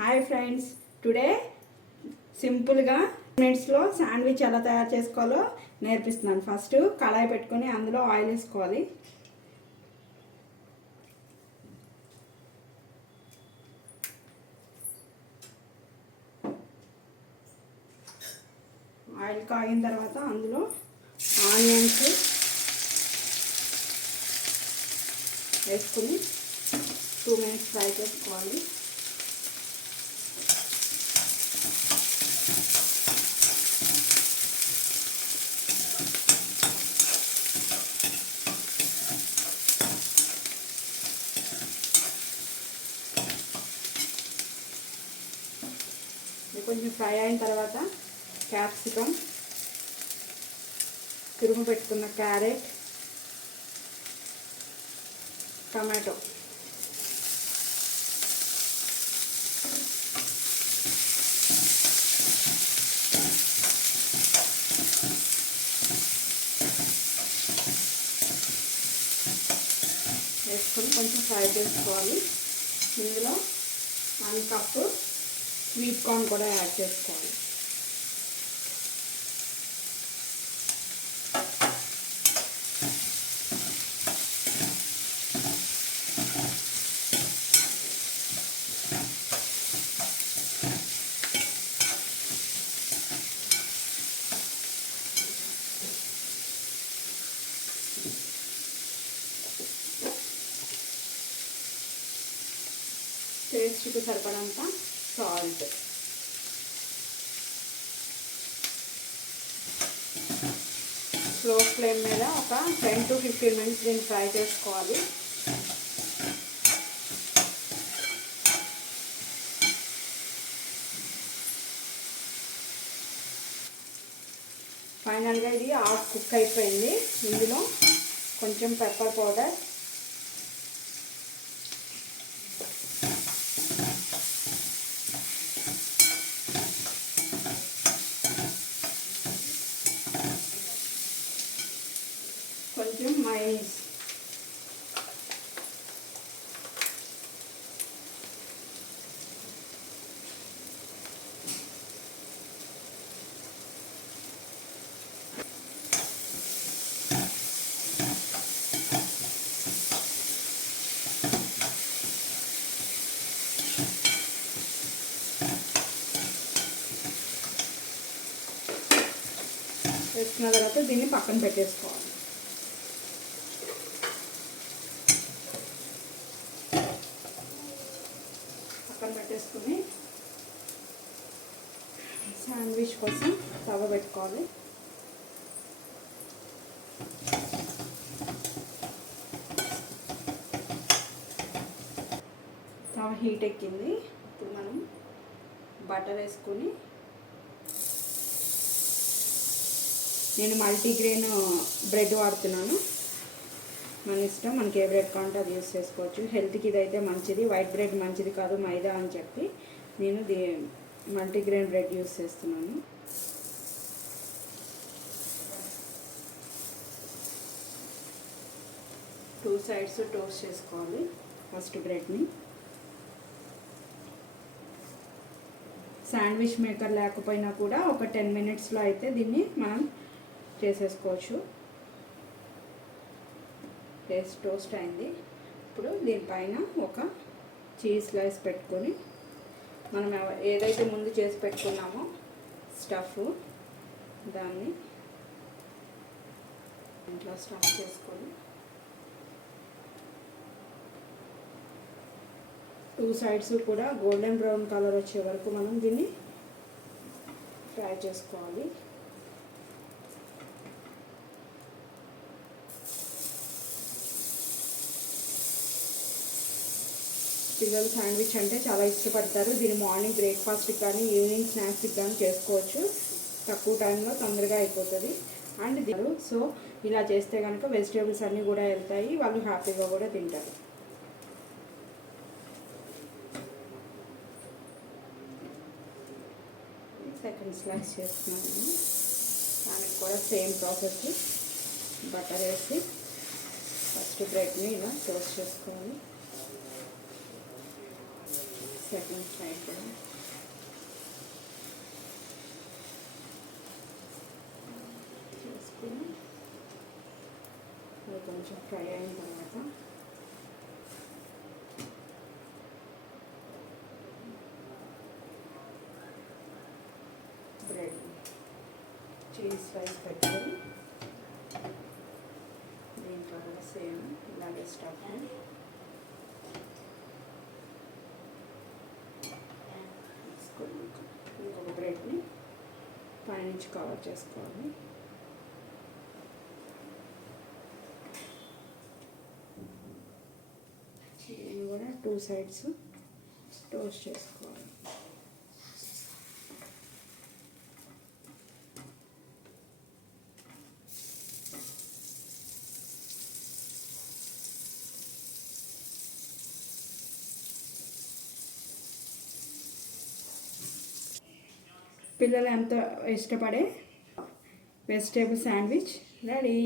Hi friends, today సింపుల్గా మినిట్స్లో శాండ్విచ్ ఎలా తయారు చేసుకోవాలో నేర్పిస్తున్నాను. ఫస్ట్ కళాయి పెట్టుకొని అందులో ఆయిల్ వేసుకోవాలి. ఆయిల్ కాగిన తర్వాత అందులో ఆనియన్స్ వేసుకుని 2 మినిట్స్ ఫ్రై చేసుకోవాలి. కొంచెం ఫ్రై అయిన తర్వాత క్యాప్సికమ్, తురుము పెట్టుకున్న క్యారెట్, టమాటో వేసుకొని కొంచెం ఫ్రై చేసుకోవాలి. ఇందులో 1 కప్పు స్వీట్ కార్న్ కూడా యాడ్ చేసుకోవాలి. టేస్ట్కి సరిపడంత సాల్ట్, స్లో ఫ్లేమ్ మీద ఒక 10 to 15 మినిట్స్ దీన్ని ఫ్రై చేసుకోవాలి. ఫైనల్గా ఇది హాఫ్ కుక్ అయిపోయింది. ఇందులో కొంచెం పెప్పర్ పౌడర్, కొంచెం మైనస్, వేసుకున్న తర్వాత దీన్ని పక్కన పెట్టేసుకోవాలి. పక్కన పెట్టేసుకుని శాండ్విచ్ కోసం తవ పెట్టుకోవాలి. తవ హీట్ ఎక్కింది. ఇప్పుడు మనం బటర్ వేసుకొని, నేను మల్టీగ్రెయిన్ బ్రెడ్ వాడుతున్నాను. మన ఇష్టం, మనకి ఏ బ్రెడ్ కావాలంటే అది యూస్ చేసుకోవచ్చు. హెల్త్కి ఇదైతే మంచిది. వైట్ బ్రెడ్ మంచిది కాదు, మైదా అని చెప్పి నేను మల్టీగ్రెయిన్ బ్రెడ్ యూస్ చేస్తున్నాను. టూ సైడ్స్ టోస్ట్ చేసుకోవాలి ఫస్ట్ బ్రెడ్ని. శాండ్విచ్ మేకర్ లేకపోయినా కూడా ఒక 10 మినిట్స్లో అయితే దీన్ని మనం చేసేసుకోవచ్చు. టోస్ట్ అయింది. ఇప్పుడు దీనిపైన ఒక చీజ్ స్లైస్ పెట్టుకొని, మనం ఏదైతే ముందు చేసి పెట్టుకున్నామో స్టఫ్, దాన్ని ఇంట్లో స్టఫ్ చేసుకొని 2 సైడ్స్ కూడా గోల్డెన్ బ్రౌన్ కలర్ వచ్చే వరకు మనం దీన్ని ఫ్రై చేసుకోవాలి. పిల్లలు శాండ్విచ్ అంటే చాలా ఇష్టపడతారు. దీన్ని మార్నింగ్ బ్రేక్ఫాస్ట్కి కానీ ఈవినింగ్ స్నాక్స్కి కానీ చేసుకోవచ్చు. తక్కువ టైంలో తొందరగా అయిపోతుంది. అండ్ సో ఇలా చేస్తే కనుక వెజిటేబుల్స్ అన్నీ కూడా వెళ్తాయి, వాళ్ళు హ్యాపీగా కూడా తింటారు. సెకండ్ స్లైస్ చేస్తున్నాను. దానికి కూడా సేమ్ ప్రాసెస్. బటర్ వేసి ఫస్ట్ బ్రెడ్ని ఇలా టోస్ట్ చేసుకోవాలి. సెకండ్ సైడ్ కూడా చేసుకుని అది కొంచెం ఫ్రై అయిన తర్వాత బ్రెడ్ చీజ్ స్లైస్ పెట్టుకొని దీంట్లో కూడా సేమ్ ఇలాగే స్టఫ్ తీసుకొని ఇంకొక బ్రెడ్ని పైనుంచి కవర్ చేసుకోవాలి. దీన్ని కూడా 2 సైడ్స్ టోస్ట్ చేసుకోవాలి. పిల్లలు ఎంతో ఇష్టపడే వెజిటేబుల్ శాండ్విచ్ రెడీ.